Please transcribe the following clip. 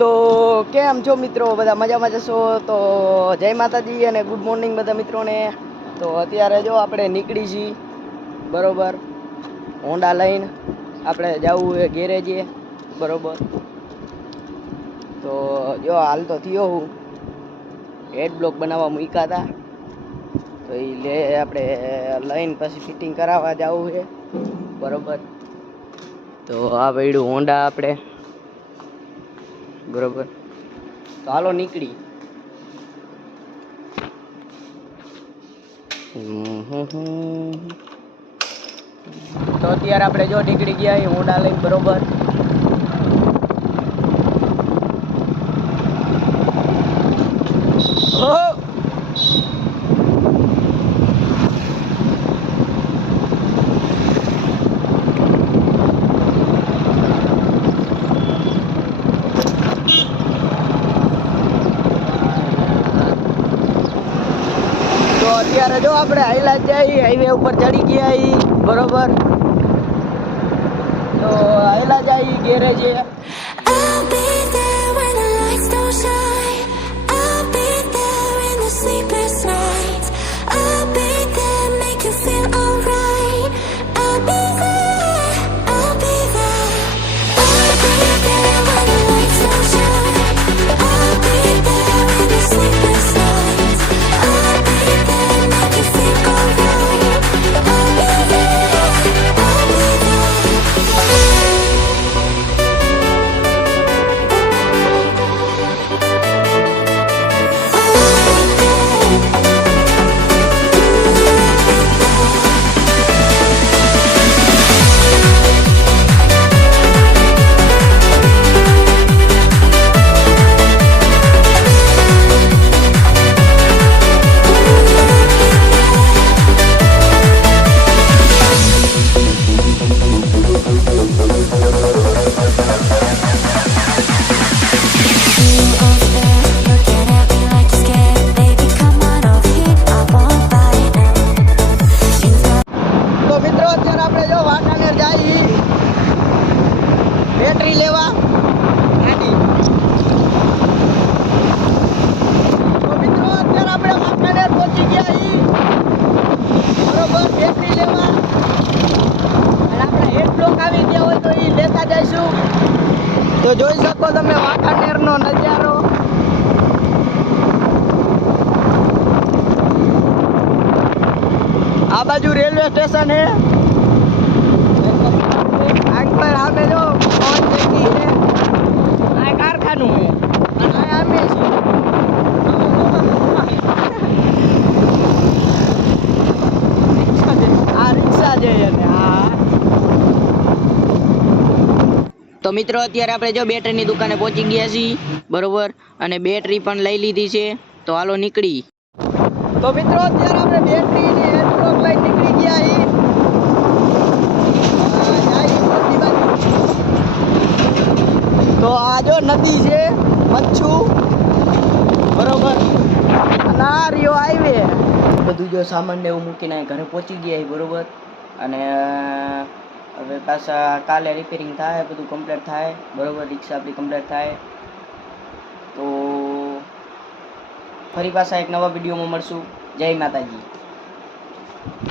તો કેમ છો મિત્રો, બધા મજામાં જશો? તો જય માતાજી અને ગુડ મોર્નિંગ બધા મિત્રોને. તો અત્યારે જો આપણે નીકળી છીએ બરોબર, હોન્ડા લઈને આપણે જવું એ ગેરેજે બરોબર. તો જો હાલ તો થયો હું હેડ બ્લોક બનાવવા મૂક્યા હતા, તો એ આપણે લઈને પછી ફિટિંગ કરાવવા જવું છે બરોબર. તો આ પડ્યું હોન્ડા આપણે બરોબર. તો હાલો નીકળી. તો અત્યારે આપણે જો નીકળી ગયા એ હોન્ડા લઈને બરોબર. અત્યારે જો આપણે હાઈલા જઈએ, હાઈવે ઉપર ચડી ગયા બરોબર. તો હાઈલા જઈએ ગેરેજે. બેટરી લેવા ગાડી. તો મિત્રો અત્યારે આપણે વાંકાનેર પહોંચી ગયા બરોબર બેટરી લેવા. અને આપણે હેડ બ્લોક આવી ગયા હોય તો એ લેતા જઈશું. તો જોઈ શકો તમે વાંકાનેરનો નજારો. આ બાજુ રેલવે સ્ટેશન છે. સામે જો આ કારખાનું છે અને અમે છીએ. આ રિક્ષા છે. તો મિત્રો અત્યારે આપણે જો બેટરીની દુકાને પહોંચી ગયા છીએ બરોબર, અને બેટરી પણ લઈ લીધી છે. તો હાલો નીકળી. તો મિત્રો અત્યારે આપણે બેટરીની હેડબ્લોક લઈને નીકળી ગયા છીએ. તો આ જો નદી છે મચ્છુ બરોબર, અને આ રહ્યો હાઈવે. બધું જો સામાન ને એવું મૂકીને ઘરે પહોંચી ગયા બરોબર. અને હવે પાછા કાલે રિપેરિંગ થાય, બધું કમ્પ્લીટ થાય બરોબર. રિક્ષા આપણી કમ્પ્લીટ થાય. તો ફરી પાછા એક નવા વિડીયોમાં મળશું. જય માતાજી.